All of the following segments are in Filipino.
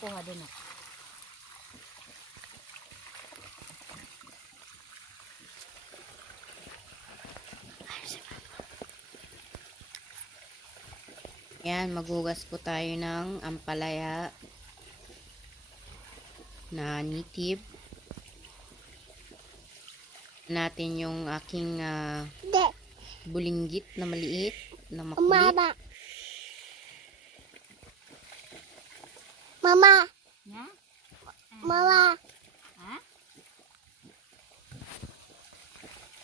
kuha din ako. Yan, maghugas po tayo ng ampalaya na native. Natin yung aking Hindi. bulinggit na maliit na makulit. Mama. Mama. Ya? Mama. Ha?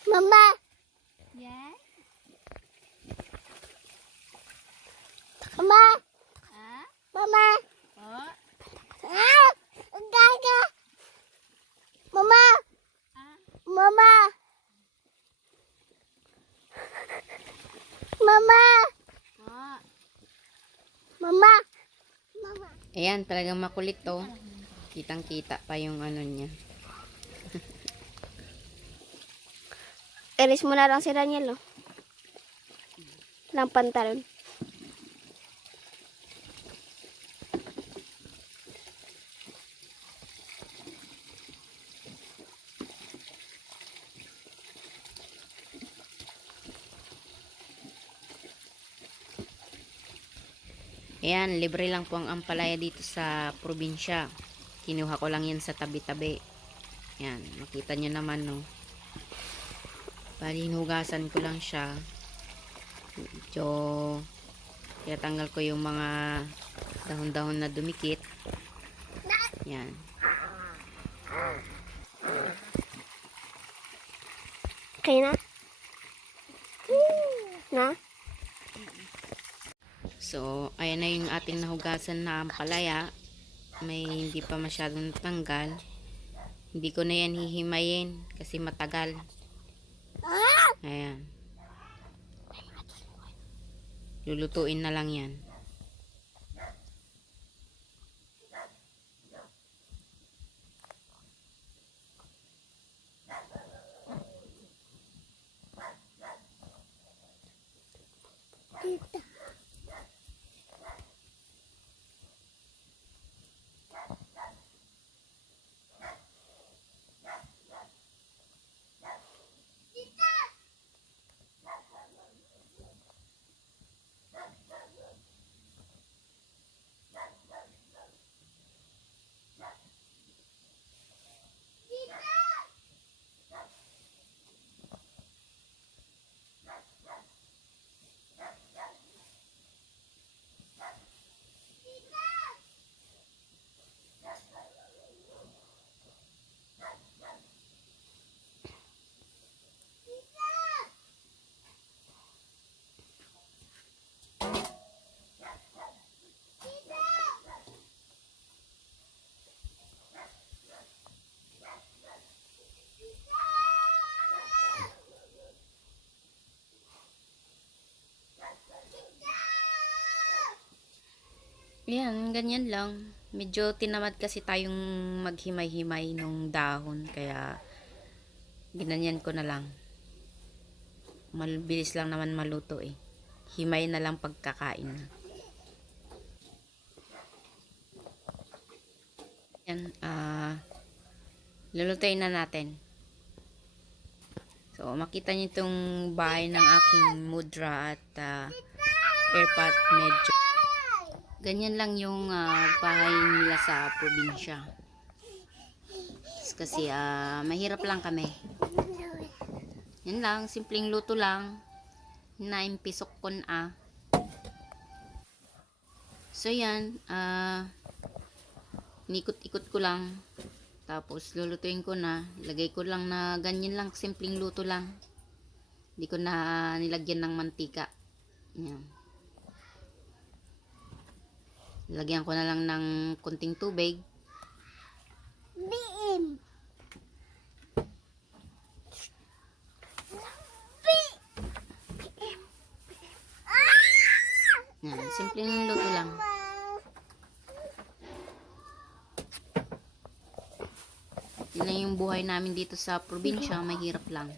Mama. Yan? Mama. Ha? Mama. Oh? Ah! Gaga. Mama. Ah? Mama. Mama. Oh? Mama. Mama. Ayan, talagang makulit to. Kitang-kita pa yung ano niya. Iris mo na lang si Daniel, no? Ng pantalon. Ayan, libre lang po ang ampalaya dito sa probinsya. Kinuha ko lang yan sa tabi-tabi. Ayan, makita nyo naman, no. Bali, hinugasan ko lang siya. Medyo, tinatanggal ko yung mga dahon-dahon na dumikit. Yan. Okay na? Na? So, ayan na yung ating nahugasan na ampalaya. May hindi pa masyadong natanggal. Hindi ko na yan hihimayin kasi matagal. Ayan. Lulutuin na lang yan. Tita. Yan, ganyan lang. Medyo tinamad kasi tayong maghimay-himay nung dahon. Kaya, ginanyan ko na lang. Mabilis lang naman maluto eh. Himay na lang pagkakain. Yan, ah, lulutuin na natin. So, makita niyo itong bahay ng aking mudra at ah, airpot medyo ganyan lang yung ah, bahay nila sa probinsya. Kasi ah, mahirap lang kami. Yan lang, simpleng luto lang. Naimpisok kon a. So yan, ah nikot-ikot ko lang. Tapos lulutuin ko na. Lagay ko lang na ganyan lang, simpleng luto lang. Hindi ko na nilagyan ng mantika. Yan. Lagyan ko na lang ng kunting tubig. Biim. Yan, simpleng luto lang. Lang yung buhay namin dito sa probinsya, mahirap lang.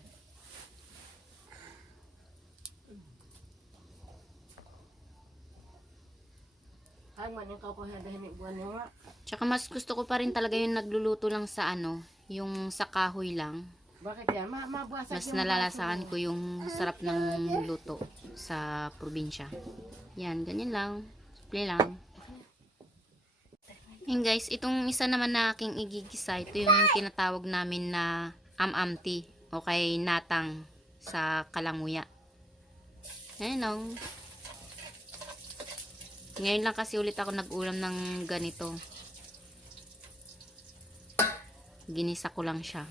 Man yung kapag hadahin buwan niya nga. Tsaka mas gusto ko pa rin talaga yung nagluluto lang sa ano, yung sa kahoy lang. Bakit yan? Ma mabuhasan Mas nalalasahan ko yung sarap ng luto sa probinsya. Yan, ganyan lang. Simple lang. Yan guys, itong isa naman na aking igigisa, ito yung tinatawag namin na am-amti o kay natang sa kalanguya. Ayan o. Ngayon lang kasi ulit ako nag-ulam ng ganito. Ginisa ko lang siya.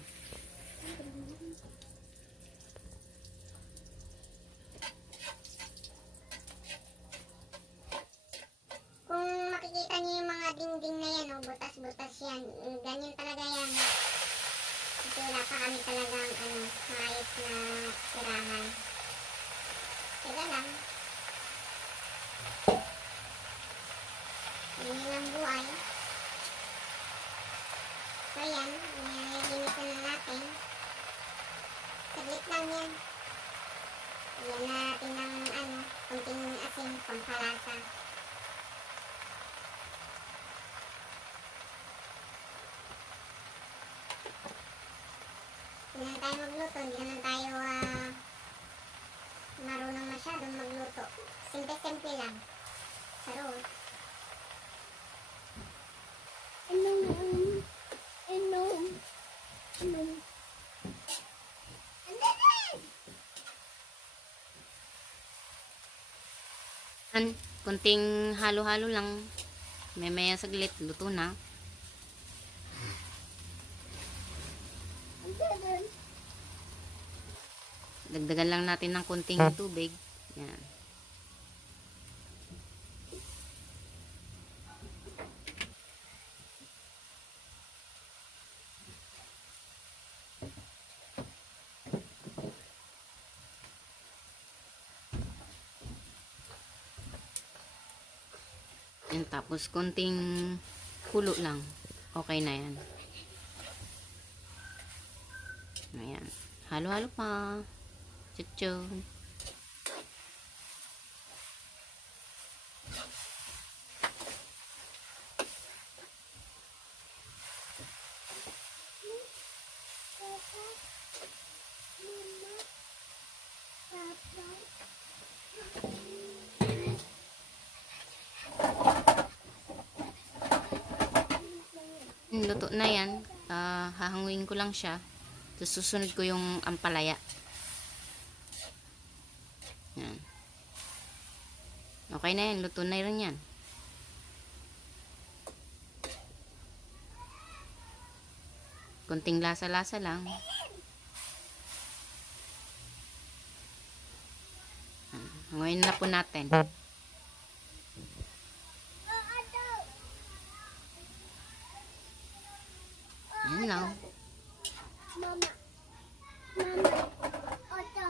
Kung makikita niyo yung mga dingding na yan, oh, butas-butas yan. Ganyan talaga yan. Kasi wala kami talagang ano, maayos na tirahan. Teka lang. Ganyan ang buhay. So yan, nililinis na natin. Saglit lang yan. Yan natin ng ano, kunting asin, pampalasa. Hindi naman tayo magluto, hindi naman tayo ah, marunong masyadong magluto. Simple-simple lang. Sarot. Ano? Ano? Ano? An, kunting halo-halo lang. May maya saglit, luto na. Dagdagan lang natin ng kunting tubig. Yan. Yan, tapos kunting kulo lang. Okay na yan. Ayan. Halo-halo pa. Chuchu. Mm, Luto na yan. Ah, hahanguin ko lang siya. Tapos susunod ko yung ampalaya. Yan. Okay na yan. Luto na rin yan. Kunting lasa-lasa lang. Ah, Hanguin na po natin. Yan lang. Mama. Mama. Oto.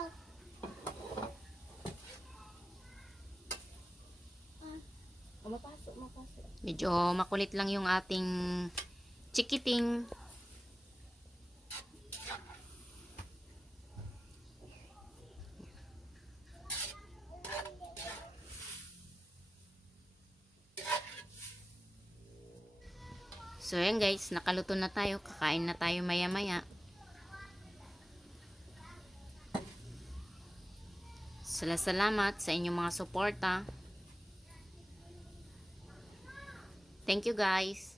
Oh, mapasok, mapasok. Medyo makulit lang yung ating chikiting. So yan guys, nakaluto na tayo. Kakain na tayo maya maya. Sala salamat sa inyong mga suporta. Thank you guys.